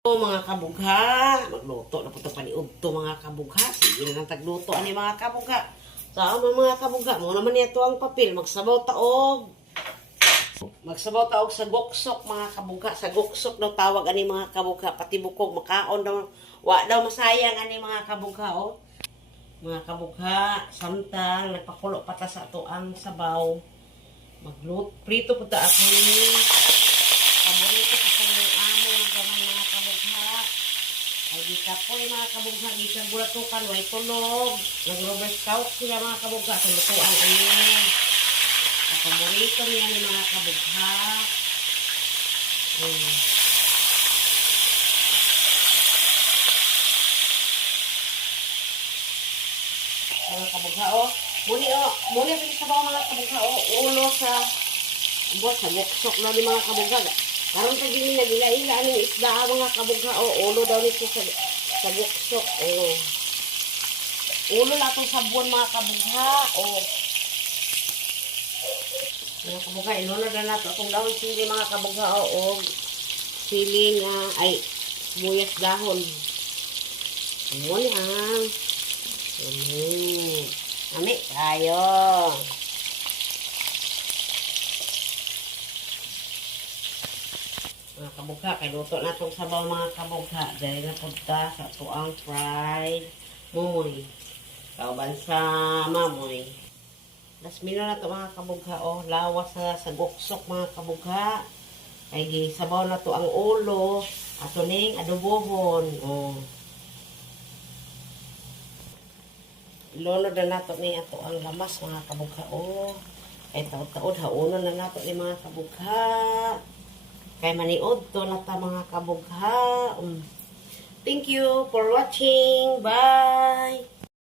Mga kabugha, magluto na po ito paniud to mga kabugha. Sige na lang tagluto ani mga kabugha. Sa mga kabugha, mo naman ito ang papel, magsabaw taog. Magsabaw taog sa goksok mga kabugha. Sa goksok daw tawag ani mga kabugha, pati bukog makaon daw. Wa daw masayang ani mga kabugha oh. Mga kabugha, samtang nagpakulo pata sa ato ang sabaw. Magluto, prito po ta ako. Paborito sa kanyang amo ng gamay mga kabugha. Ay di ka po mga kabugha, di ka bulatukan, way tulog. Nag-Robert Scout sila mga kabugha sa lutuan ano. Ang paborito niya ni mga kabugha. Mga kabugha oh. Muni sa mga kabugha oh. Ulo sa buksok na ni mga kabugha. Karon pa din nagila-ila ang isda mga kabugha o ulo daw nito sa buksok o ulo na itong sabon mga kabugha o mga kabugha inulo na nato itong dahon sili mga kabugha o siling ay sibuyas dahon muli ami tayo. Mga kabugha, kay luto na itong sabaw mga kabugha. Dahil na punta sa tuang fried mumoy. Kauban sa mamoy. Last mino na ito mga kabugha. Oh, lawas na sa goksok mga kabugha. Kay sabaw na ito ang ulo. Ato ning adobohon. Oh. Ilunod na nato ni ato ang lamas mga kabugha. Oh. Kay taod-taod haunon na nato ni mga kabugha. Kay maniod to na ta mga kabugha. Thank you for watching. Bye!